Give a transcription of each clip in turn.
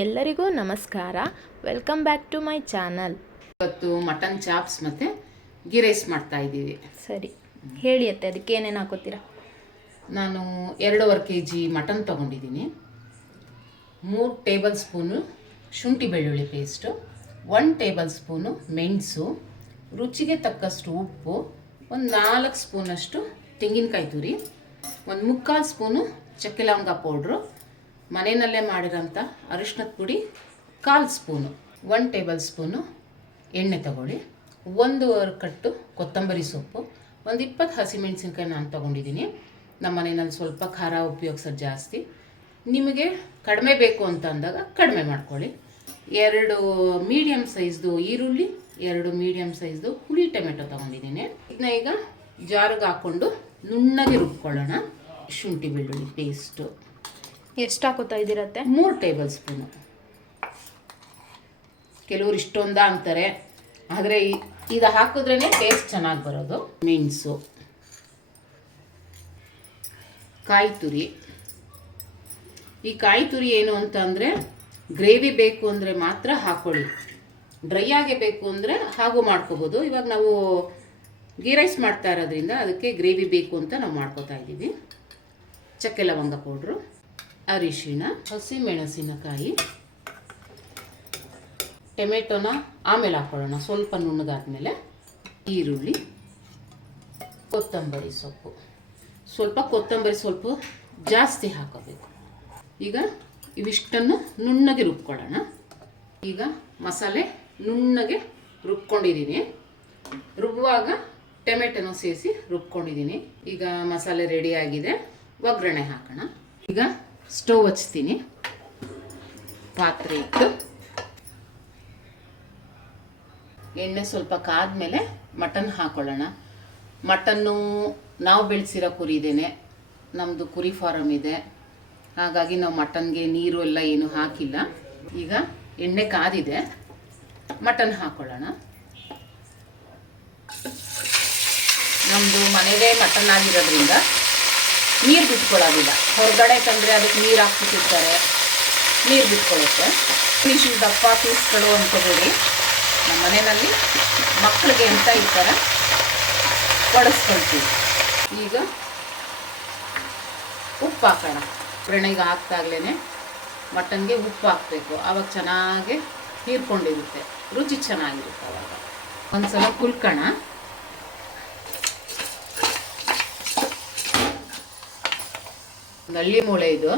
ಎಲ್ಲರಿಗೂ ನಮಸ್ಕಾರ. Welcome back to my channel ಇವತ್ತು ಮಟನ್ ಚಾಪ್ಸ್ ಮತ್ತು ಗೀ ರೈಸ್ ಮಾಡ್ತಾ ಇದ್ದೀವಿ. ಸರಿ ಹೇಳಿ ಅತ್ತೆ ಅದಕ್ಕೆ ಏನೇನು ಹಾಕೋತೀರಾ? ನಾನು ಎರಡೂವರೆ ಕೆ ಜಿ ಮಟನ್ ತೊಗೊಂಡಿದ್ದೀನಿ. ಮೂರು ಟೇಬಲ್ ಸ್ಪೂನು ಶುಂಠಿ ಬೆಳ್ಳುಳ್ಳಿ ಪೇಸ್ಟು ಒನ್ ಟೇಬಲ್ ಸ್ಪೂನು ಮೆಣಸು ರುಚಿಗೆ ತಕ್ಕಷ್ಟು ಉಪ್ಪು ಒಂದು ನಾಲ್ಕು ಸ್ಪೂನಷ್ಟು ತೆಂಗಿನಕಾಯಿ ತುರಿ ಒಂದು ಮುಕ್ಕಾಲು ಸ್ಪೂನು ಚಕ್ಕೆ ಲವಂಗ ಪೌಡ್ರು ಮನೆಯಲ್ಲೇ ಮಾಡಿರೋಂಥ ಅರಿಶಿನದ ಪುಡಿ, ಕಾಲು ಸ್ಪೂನು ಒನ್ ಟೇಬಲ್ ಸ್ಪೂನು ಎಣ್ಣೆ ತಗೊಳ್ಳಿ ಒಂದೂವರೆ ಕಟ್ಟು ಕೊತ್ತಂಬರಿ ಸೊಪ್ಪು, ಒಂದು ಇಪ್ಪತ್ತು ಹಸಿಮೆಣಸಿನ್ಕಾಯಿ ನಾನು ತೊಗೊಂಡಿದ್ದೀನಿ. ನಮ್ಮ ಮನೆಯಲ್ಲಿ ಸ್ವಲ್ಪ ಖಾರ ಉಪಯೋಗಿಸೋದು ಜಾಸ್ತಿ. ನಿಮಗೆ ಕಡಿಮೆ ಬೇಕು ಅಂತ ಅಂದಾಗ ಕಡಿಮೆ ಮಾಡ್ಕೊಳ್ಳಿ. ಎರಡು ಮೀಡಿಯಮ್ ಸೈಜ್ದು ಈರುಳ್ಳಿ, ಎರಡು ಮೀಡಿಯಮ್ ಸೈಜ್ದು ಹುಳಿ ಟೊಮೆಟೊ ತೊಗೊಂಡಿದ್ದೀನಿ. ಇದನ್ನ ಈಗ ಜಾರಿಗೆ ಹಾಕ್ಕೊಂಡು ನುಣ್ಣಗೆ ರುಬ್ಕೊಳ್ಳೋಣ. ಶುಂಠಿ ಬೆಳ್ಳುಳ್ಳಿ ಪೇಸ್ಟು ಎಷ್ಟು ಹಾಕೋತಾ ಇದ್ದೀರತ್ತೆ? ಮೂರು ಟೇಬಲ್ ಸ್ಪೂನು. ಕೆಲವರು ಇಷ್ಟೊಂದ ಅಂತಾರೆ. ಆದರೆ ಇದು ಹಾಕಿದ್ರೇ ಟೇಸ್ಟ್ ಚೆನ್ನಾಗಿ ಬರೋದು. ಮೆಣಸು ಕಾಯಿ ತುರಿ. ಈ ಕಾಯಿ ತುರಿ ಏನು ಅಂತ ಅಂದರೆ ಗ್ರೇವಿ ಬೇಕು ಅಂದರೆ ಮಾತ್ರ ಹಾಕ್ಕೊಳ್ಳಿ ಡ್ರೈ ಆಗೇ ಬೇಕು ಅಂದರೆ ಹಾಗೂ ಮಾಡ್ಕೋಬೋದು. ಇವಾಗ ನಾವು ಗೀ ರೈಸ್ ಮಾಡ್ತಾ ಇರೋದ್ರಿಂದ ಅದಕ್ಕೆ ಗ್ರೇವಿ ಬೇಕು ಅಂತ ನಾವು ಮಾಡ್ಕೋತಾ ಇದ್ದೀವಿ. ಚಕ್ಕೆ ಲವಂಗ ಪೌಡ್ರು. ಅರಿಶಿಣ ಹಸಿ ಮೆಣಸಿನಕಾಯಿ ಟೊಮೆಟೊನ ಆಮೇಲೆ ಹಾಕೊಳ್ಳೋಣ. ಸ್ವಲ್ಪ ನುಣ್ಣಗಾದ್ಮೇಲೆ ಈರುಳ್ಳಿ, ಕೊತ್ತಂಬರಿ ಸೊಪ್ಪು. ಸ್ವಲ್ಪ ಕೊತ್ತಂಬರಿ ಸ್ವಲ್ಪ ಜಾಸ್ತಿ ಹಾಕೋಬೇಕು. ಈಗ ಇವಿಷ್ಟನ್ನು ನುಣ್ಣಗೆ ರುಬ್ಕೊಳ್ಳೋಣ. ಈಗ ಮಸಾಲೆ ನುಣ್ಣಗೆ ರುಬ್ಕೊಂಡಿದ್ದೀನಿ. ರುಬ್ಬುವಾಗ ಟೊಮೆಟೊನ ಸೇರಿಸಿ ರುಬ್ಕೊಂಡಿದ್ದೀನಿ. ಈಗ ಮಸಾಲೆ ರೆಡಿ ಆಗಿದೆ. ಒಗ್ಗರಣೆ ಹಾಕೋಣ. ಈಗ ಸ್ಟವ್ ಹಚ್ತೀನಿ. ಪಾತ್ರೆ ಇಟ್ಟು. ಎಣ್ಣೆ ಸ್ವಲ್ಪ ಕಾದ್ಮೇಲೆ ಮಟನ್ ಹಾಕೊಳ್ಳೋಣ. ಮಟನ್ನು ನಾವು ಬೆಳೆಸಿರೋ ಕುರಿ ಇದೇನೆ. ನಮ್ಮದು ಕುರಿ ಫಾರಮ್ ಇದೆ. ಹಾಗಾಗಿ ನಾವು ಮಟನ್ಗೆ ನೀರು ಎಲ್ಲ ಏನು ಹಾಕಿಲ್ಲ. ಈಗ ಎಣ್ಣೆ ಕಾದಿದೆ. ಮಟನ್ ಹಾಕೊಳ್ಳೋಣ. ನಮ್ಮದು ಮನೆಯದೇ ಮಟನ್ ಆಗಿರೋದ್ರಿಂದ ನೀರು ಬಿಟ್ಕೊಳ್ಳೋದಿಲ್ಲ. ಹೊರಗಡೆ ತಂದರೆ ಅದಕ್ಕೆ ನೀರು ಹಾಕ್ಬಿಟ್ಟಿರ್ತಾರೆ. ನೀರು ಬಿಟ್ಕೊಳ್ಳುತ್ತೆ. ಪೀಸ್ ದಪ್ಪ ಪೀಸ್ಗಳು ಅಂತಬೇಡಿ ನಮ್ಮ ಮನೆಯಲ್ಲಿ ಮಕ್ಕಳಿಗೆ ಅಂತ ಈ ಥರ ಬಡಿಸ್ಕೊಳ್ತೀವಿ ಈಗ ಉಪ್ಪು ಹಾಕೋಣ. ಪ್ರಣೆಗೆ ಹಾಕ್ದಾಗ್ಲೇ ಮಟನ್ಗೆ ಉಪ್ಪು ಹಾಕಬೇಕು. ಆವಾಗ ಚೆನ್ನಾಗಿ ಹೀರ್ಕೊಂಡಿರುತ್ತೆ. ರುಚಿ ಚೆನ್ನಾಗಿರುತ್ತೆ ಅವಾಗ. ಒಂದ್ಸಲ ಕುಲ್ಕೋಣ. ನಳ್ಳಿ ಮೂಳೆ ಇದು.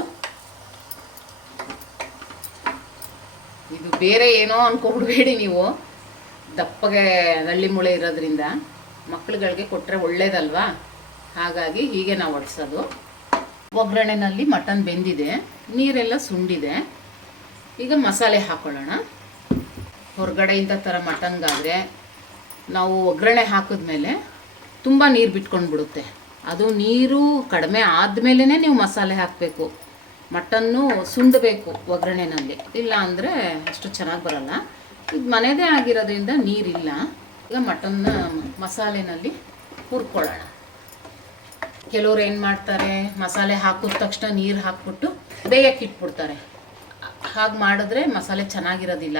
ಇದು ಬೇರೆ ಏನೋ ಅನ್ಕೊಂಡ್ಬೇಡಿ ನೀವು. ದಪ್ಪಗೆ ನಳ್ಳಿ ಮೂಳೆ ಇರೋದ್ರಿಂದ ಮಕ್ಳುಗಳಿಗೆ ಕೊಟ್ಟರೆ ಒಳ್ಳೇದಲ್ವಾ? ಹಾಗಾಗಿ ಹೀಗೆ ನಾವು ಒಡಿಸೋದು. ಒಗ್ಗರಣೆನಲ್ಲಿ ಮಟನ್ ಬೆಂದಿದೆ, ನೀರೆಲ್ಲ ಸುಂಡಿದೆ. ಈಗ ಮಸಾಲೆ ಹಾಕೊಳ್ಳೋಣ. ಹೊರಗಡೆಯಿಂದ ಥರ ಮಟನ್ಗಾದರೆ ನಾವು ಒಗ್ಗರಣೆ ಹಾಕಿದ್ಮೇಲೆ ತುಂಬ ನೀರು ಬಿಟ್ಕೊಂಡು ಬಿಡುತ್ತೆ ಅದು ನೀರು ಕಡಿಮೆ ಆದಮೇಲೆ ನೀವು ಮಸಾಲೆ ಹಾಕಬೇಕು. ಮಟನ್ನು ಸುಂಡಬೇಕು ಒಗ್ಗರಣೆನಲ್ಲಿ. ಇಲ್ಲ ಅಂದರೆ ಅಷ್ಟು ಚೆನ್ನಾಗಿ ಬರಲ್ಲ. ಇದು ಮನೆಯದೇ ಆಗಿರೋದ್ರಿಂದ ನೀರಿಲ್ಲ. ಈಗ ಮಟನ್ನ ಮಸಾಲೆನಲ್ಲಿ ಹುರ್ಕೊಳ್ಳೋಣ. ಕೆಲವ್ರು ಏನು ಮಾಡ್ತಾರೆ, ಮಸಾಲೆ ಹಾಕಿದ ತಕ್ಷಣ ನೀರು ಹಾಕ್ಬಿಟ್ಟು ಬೇಯಕ್ಕೆ ಇಟ್ಬಿಡ್ತಾರೆ. ಹಾಗೆ ಮಾಡಿದ್ರೆ ಮಸಾಲೆ ಚೆನ್ನಾಗಿರೋದಿಲ್ಲ.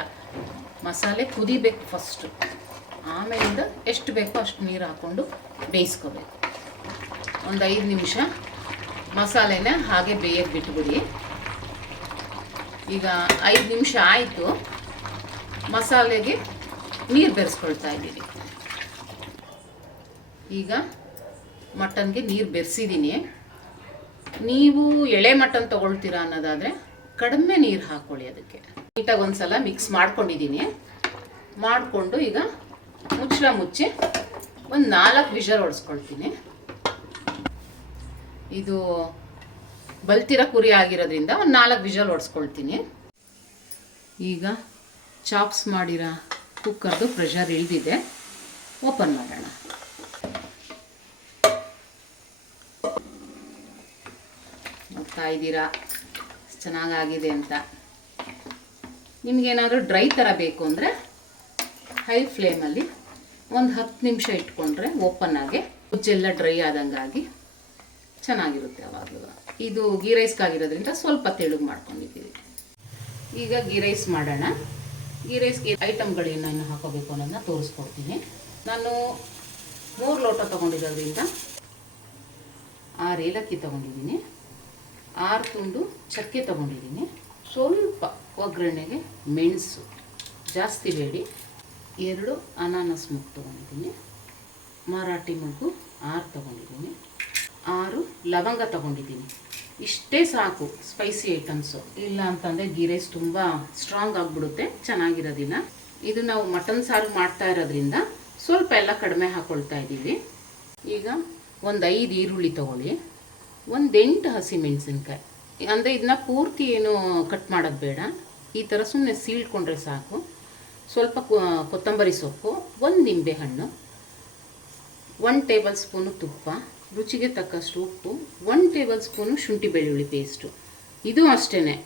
ಮಸಾಲೆ ಕುದಿಬೇಕು ಫಸ್ಟು. ಆಮೇಲಿಂದ ಎಷ್ಟು ಬೇಕೋ ಅಷ್ಟು ನೀರು ಹಾಕ್ಕೊಂಡು ಬೇಯಿಸ್ಕೋಬೇಕು. ಒಂದು ಐದು ನಿಮಿಷ ಮಸಾಲೆನ ಹಾಗೆ ಬೇಯಕ್ಕೆ ಬಿಟ್ಬಿಡಿ. ಈಗ ಐದು ನಿಮಿಷ ಆಯಿತು. ಮಸಾಲೆಗೆ ನೀರು ಬೆರೆಸ್ಕೊಳ್ತಾ ಇದ್ದೀನಿ. ಈಗ ಮಟನ್ಗೆ ನೀರು ಬೆರೆಸಿದ್ದೀನಿ ನೀವು ಎಳೆ ಮಟನ್ ತೊಗೊಳ್ತೀರಾ ಅನ್ನೋದಾದರೆ ಕಡಿಮೆ ನೀರು ಹಾಕ್ಕೊಳ್ಳಿ ಅದಕ್ಕೆ. ನೀಟಾಗಿ ಒಂದು ಸಲ ಮಿಕ್ಸ್ ಮಾಡ್ಕೊಂಡಿದ್ದೀನಿ ಮಾಡಿಕೊಂಡು ಈಗ ಮುಚ್ಚಳ ಮುಚ್ಚಿ ಒಂದು ನಾಲ್ಕು ವಿಷರ್ ಹೊಡೆಸ್ಕೊಳ್ತೀನಿ ಇದು ಬಲ್ತಿರ ಕುರಿ ಆಗಿರೋದ್ರಿಂದ ಒಂದು ನಾಲ್ಕು ವಿಜಲ್ ಹೊಡ್ಸ್ಕೊಳ್ತೀನಿ ಈಗ ಚಾಪ್ಸ್ ಮಾಡಿರೋ ಕುಕ್ಕರ್ದು ಪ್ರೆಷರ್ ಇಳಿದಿದೆ. ಓಪನ್ ಮಾಡೋಣ. ನೋಡ್ತಾ ಇದ್ದೀರಾ? ಚೆನ್ನಾಗಾಗಿದೆ ಅಂತ. ನಿಮಗೇನಾದರೂ ಡ್ರೈ ಥರ ಬೇಕು ಅಂದರೆ ಹೈ ಫ್ಲೇಮಲ್ಲಿ ಒಂದು ಹತ್ತು ನಿಮಿಷ ಇಟ್ಕೊಂಡ್ರೆ ಓಪನ್ ಆಗಿ, ಉಜ್ಜೆಲ್ಲ ಡ್ರೈ ಆದಂಗಾಗಿ ಚೆನ್ನಾಗಿರುತ್ತೆ ಅವಾಗಲೂ. ಇದು ಗೀ ರೈಸ್ಗಾಗಿರೋದ್ರಿಂದ ಸ್ವಲ್ಪ ತೆಳುಗ್ ಮಾಡ್ಕೊಂಡಿದ್ದೀವಿ. ಈಗ ಗೀ ರೈಸ್ ಮಾಡೋಣ. ಗೀ ರೈಸ್ಗೆ ಐಟಮ್ಗಳು ಏನೇನು ಹಾಕೋಬೇಕು ಅನ್ನೋದನ್ನ ತೋರಿಸ್ಕೊಡ್ತೀನಿ. ನಾನು ಮೂರು ಲೋಟ ತೊಗೊಂಡಿರೋದ್ರಿಂದ ಆರು ಏಲಕ್ಕಿ ತೊಗೊಂಡಿದ್ದೀನಿ. ಆರು ತುಂಡು ಚಕ್ಕೆ ತೊಗೊಂಡಿದ್ದೀನಿ. ಸ್ವಲ್ಪ ಒಗ್ಗರಣೆಗೆ ಮೆಣಸು. ಜಾಸ್ತಿ ಬೇಡಿ. ಎರಡು ಅನಾನಸ್ ಮುಗ್ಗು ತೊಗೊಂಡಿದ್ದೀನಿ. ಮರಾಠಿ ಮಗ್ಗು ಆರು ತೊಗೊಂಡಿದ್ದೀನಿ. ಆರು ಲವಂಗ ತಗೊಂಡಿದ್ದೀನಿ. ಇಷ್ಟೇ ಸಾಕು ಸ್ಪೈಸಿ ಐಟಮ್ಸು ಇಲ್ಲ ಅಂತಂದರೆ ಗೀ ರೈಸ್ ತುಂಬ ಸ್ಟ್ರಾಂಗ್ ಆಗಿಬಿಡುತ್ತೆ, ಚೆನ್ನಾಗಿರೋದಿಲ್ಲ. ಇದು ನಾವು ಮಟನ್ ಸಾರು ಮಾಡ್ತಾ ಇರೋದ್ರಿಂದ ಸ್ವಲ್ಪ ಎಲ್ಲ ಕಡಿಮೆ ಹಾಕ್ಕೊಳ್ತಾ ಇದ್ದೀವಿ. ಈಗ ಒಂದು ಐದು ಈರುಳ್ಳಿ ತೊಗೊಳ್ಳಿ. ಒಂದು ಎಂಟು ಹಸಿ ಮೆಣಸಿನ್ಕಾಯಿ. ಅಂದರೆ ಇದನ್ನ ಪೂರ್ತಿ ಏನು ಕಟ್ ಮಾಡೋದು ಬೇಡ. ಈ ಥರ ಸುಮ್ಮನೆ ಸೀಳ್ಕೊಂಡ್ರೆ ಸಾಕು. ಸ್ವಲ್ಪ ಕೊತ್ತಂಬರಿ ಸೊಪ್ಪು, ಒಂದು ನಿಂಬೆಹಣ್ಣು ಒನ್ ಟೇಬಲ್ ಸ್ಪೂನು ತುಪ್ಪ. ರುಚಿಗೆ ತಕ್ಕಷ್ಟು ಉಪ್ಪು ಒನ್ ಟೇಬಲ್ ಸ್ಪೂನು ಶುಂಠಿ ಬೆಳ್ಳುಳ್ಳಿ ಪೇಸ್ಟು ಇದು ಅಷ್ಟೇ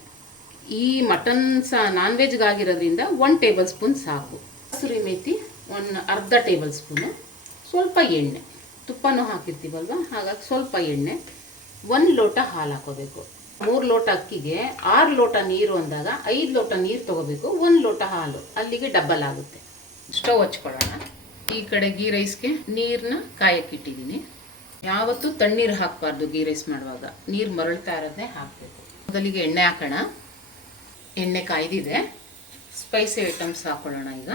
ಈ ಮಟನ್ ಸಹ ನಾನ್ ವೆಜ್ಗಾಗಿರೋದ್ರಿಂದ ಒನ್ ಟೇಬಲ್ ಸ್ಪೂನ್ ಸಾಕು. ಹಸುರಿ ಮೇತಿ, ಒಂದು ಅರ್ಧ ಟೇಬಲ್ ಸ್ಪೂನು ಸ್ವಲ್ಪ ಎಣ್ಣೆ. ತುಪ್ಪನೂ ಹಾಕಿರ್ತೀವಲ್ವ? ಹಾಗಾಗಿ ಸ್ವಲ್ಪ ಎಣ್ಣೆ. ಒಂದು ಲೋಟ ಹಾಲು ಹಾಕೋಬೇಕು. ಮೂರು ಲೋಟ ಅಕ್ಕಿಗೆ, ಆರು ಲೋಟ ನೀರು ಅಂದಾಗ ಐದು ಲೋಟ ನೀರು ತೊಗೋಬೇಕು. ಒಂದು ಲೋಟ ಹಾಲು. ಅಲ್ಲಿಗೆ ಡಬ್ಬಲ್ ಆಗುತ್ತೆ. ಸ್ಟವ್ ಹಚ್ಕೊಳ್ಳೋಣ. ಈ ಕಡೆ ಗೀ ರೈಸ್ಗೆ ನೀರನ್ನ ಕಾಯಕ್ಕಿಟ್ಟಿದ್ದೀನಿ ಯಾವತ್ತೂ ತಣ್ಣೀರು ಹಾಕಬಾರ್ದು ಗೀ ರೈಸ್ ಮಾಡುವಾಗ. ನೀರು ಮರಳ್ತಾ ಇರೋದನ್ನೇ ಹಾಕಬೇಕು. ಮೊದಲಿಗೆ ಎಣ್ಣೆ ಹಾಕೋಣ. ಎಣ್ಣೆ ಕಾಯ್ದಿದೆ. ಸ್ಪೈಸಿ ಐಟಮ್ಸ್ ಹಾಕೊಳ್ಳೋಣ ಈಗ.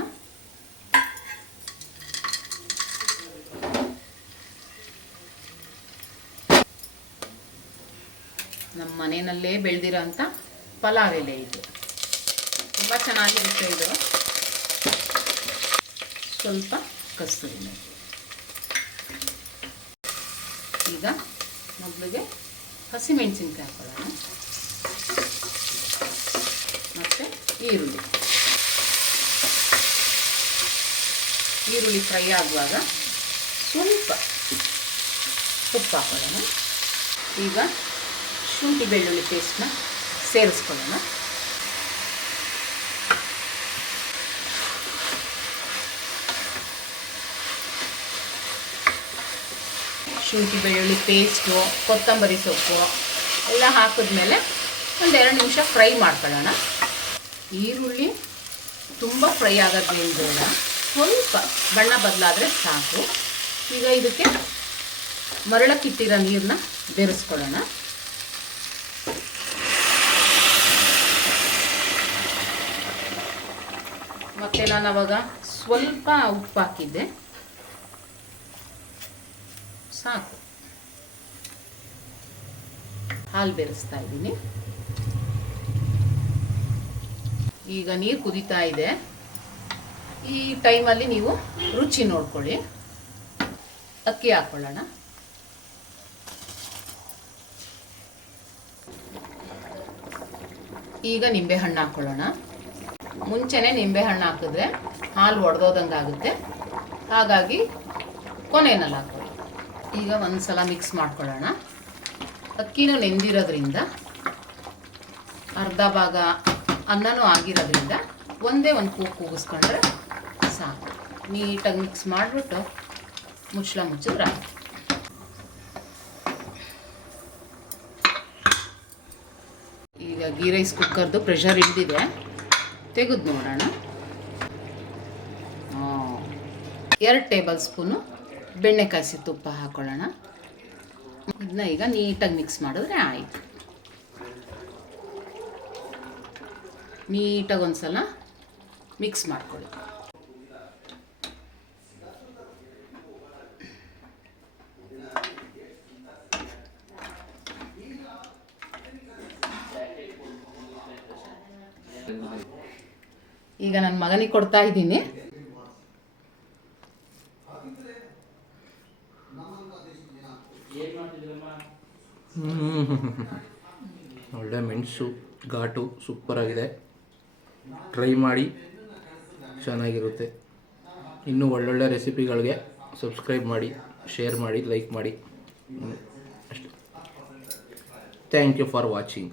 ನಮ್ಮ ಮನೆಯಲ್ಲೇ ಬೆಳೆದಿರೋ ಅಂಥ ಪಲಾವ್ ಎಲೆ ಇದು. ತುಂಬ ಚೆನ್ನಾಗಿರುತ್ತೆ ಇದು. ಸ್ವಲ್ಪ ಕಸ್ತೂರಿ ಮೇಥಿ ಈಗ ಮೊದಲಿಗೆ ಹಸಿಮೆಣಸಿನ್ಕಾಯಿ ಹಾಕೊಳ್ಳೋಣ. ಮತ್ತು ಈರುಳ್ಳಿ. ಈರುಳ್ಳಿ ಫ್ರೈ ಆಗುವಾಗ ಸ್ವಲ್ಪ ಉಪ್ಪು ಹಾಕೊಳ್ಳೋಣ. ಈಗ ಶುಂಠಿ ಬೆಳ್ಳುಳ್ಳಿ ಪೇಸ್ಟ್ನ ಸೇರಿಸ್ಕೊಳ್ಳೋಣ. ಶುಂಠಿ ಬೆಳ್ಳುಳ್ಳಿ ಪೇಸ್ಟು ಕೊತ್ತಂಬರಿ ಸೊಪ್ಪು ಎಲ್ಲ ಹಾಕಿದ್ಮೇಲೆ ಒಂದು ಎರಡು ನಿಮಿಷ ಫ್ರೈ ಮಾಡ್ಕೊಳ್ಳೋಣ. ಈರುಳ್ಳಿ ತುಂಬ ಫ್ರೈ ಆಗೋದ್ರಿಂದ ಸ್ವಲ್ಪ ಬಣ್ಣ ಬದಲಾದರೆ ಸಾಕು. ಈಗ ಇದಕ್ಕೆ ಮರಳಕ್ಕಿಟ್ಟಿರೋ ನೀರನ್ನ ಬೆರೆಸ್ಕೊಳ್ಳೋಣ. ಮತ್ತು ನಾನು ಅವಾಗ ಸ್ವಲ್ಪ ಉಪ್ಪು ಹಾಕಿದ್ದೆ. ಸಾಕು. ಹಾಲು ಬೆರೆಸ್ತಾ ಇದ್ದೀನಿ. ಈಗ ನೀರು ಕುದಿತಾ ಇದೆ. ಈ ಟೈಮಲ್ಲಿ ನೀವು ರುಚಿ ನೋಡ್ಕೊಳ್ಳಿ. ಅಕ್ಕಿ ಹಾಕ್ಕೊಳ್ಳೋಣ ಈಗ ನಿಂಬೆಹಣ್ಣು ಹಾಕ್ಕೊಳ್ಳೋಣ ಮುಂಚೆನೇ ನಿಂಬೆಹಣ್ಣು ಹಾಕಿದ್ರೆ ಹಾಲು ಒಡೆದೋದಂಗೆ ಆಗುತ್ತೆ ಹಾಗಾಗಿ ಕೊನೆಯಲ್ಲಿ ಹಾಕೊಳ್ಳಿ ಈಗ ಒಂದು ಸಲ ಮಿಕ್ಸ್ ಮಾಡ್ಕೊಳ್ಳೋಣ. ಅಕ್ಕಿನೂ ನೆಂದಿರೋದ್ರಿಂದ, ಅರ್ಧ ಭಾಗ ಅನ್ನನೂ ಆಗಿರೋದ್ರಿಂದ ಒಂದೇ ಒಂದು ಕೂಗು ಕೂಗಿಸ್ಕೊಂಡ್ರೆ ಸಾಕು. ನೀಟಾಗಿ ಮಿಕ್ಸ್ ಮಾಡಿಬಿಟ್ಟು ಮುಚ್ಚಳ ಮುಚ್ಚಿದ್ರೆ ಈಗ ಗೀ ರೈಸ್ ಕುಕ್ಕರ್ದು ಪ್ರೆಷರ್ ಹಿಡಿದಿದೆ. ತೆಗೆದು ನೋಡೋಣ. ಎರಡು ಟೇಬಲ್ ಸ್ಪೂನು ಬೆಣ್ಣೆ ಕಾಯಿಸಿ ತುಪ್ಪ ಹಾಕೊಳ್ಳೋಣ. ಇದನ್ನ ಈಗ ನೀಟಾಗಿ ಮಿಕ್ಸ್ ಮಾಡಿದ್ರೆ ಆಯಿತು. ನೀಟಾಗಿ ಒಂದು ಸಲ ಮಿಕ್ಸ್ ಮಾಡ್ಕೊಳ್ಳಿ. ಈಗ ನನ್ನ ಮಗನಿಗೆ ಕೊಡ್ತಾ ಇದ್ದೀನಿ. ಒಳ್ಳೆ ಮೆಣಸು, ಘಾಟು ಸೂಪರಾಗಿದೆ ಟ್ರೈ ಮಾಡಿ ಚೆನ್ನಾಗಿರುತ್ತೆ. ಇನ್ನೂ ಒಳ್ಳೊಳ್ಳೆ ರೆಸಿಪಿಗಳಿಗೆ ಸಬ್ಸ್ಕ್ರೈಬ್ ಮಾಡಿ ಶೇರ್ ಮಾಡಿ ಲೈಕ್ ಮಾಡಿ. ಅಷ್ಟೆ. Thank you for watching